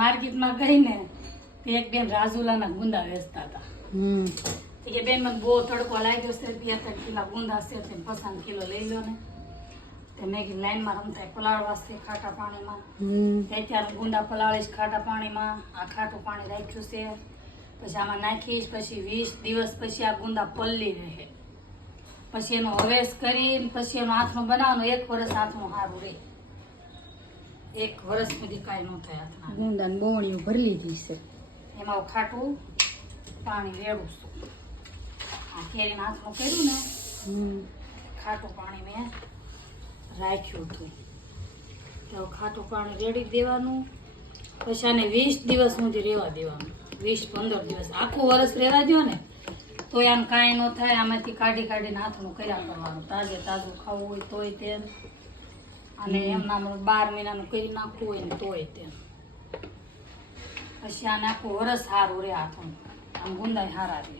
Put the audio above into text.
માર્કેટમાં ગઈ ને તે એક બેન રાજુલાના ગુંદા વેચતા હતા. કે બેન મને બહુ તડકો લાગ્યો છે, 2-3 કિલો ગુંદા છે, તે 5 કિલો લઈ લો ને. તે મેં કીધું લાઈનમાં રમતા પલાળવા છે ખાટા પાણીમાં. અત્યારે ગુંદા પલાળીશ ખાટા પાણીમાં. આ ખાટું પાણી રાખ્યું છે, પછી આમાં નાખીશ, પછી 20 દિવસ પછી આ ગુંદા પલળી રહે, પછી એનો હવેશ કરીને પછી એનો આથણું બનાવવાનું. 1 વર્ષ આથણું સારું રહે, 1 વર્ષ સુધી કાંઈ ન થાય આથણા. ગુંદા ને બોવણીઓ ભરી લીધી છે. એમાં ખાટું પાણી રેડું છું. આ કેરીનું આથણું કર્યું ને, ખાટું પાણી મેં રાખ્યું હતું. તો ખાટું પાણી રેડી દેવાનું, પછી આને 20 દિવસ સુધી રહેવા દેવાનું. 20-15 દિવસ, આખું વર્ષ રહેવા દો ને તો આમ કાંઈ ન થાય. આમાંથી કાઢી કાઢીને હાથનું કર્યા કરવાનું. તાજું ખાવું હોય તોય તેમ, અને એમના 12 મહિનાનું કરી નાખવું હોય ને તોય તેમ. પછી આને આખું વર્ષ સારું રહે હાથનું. આમ ગુંદાય સારા રહે.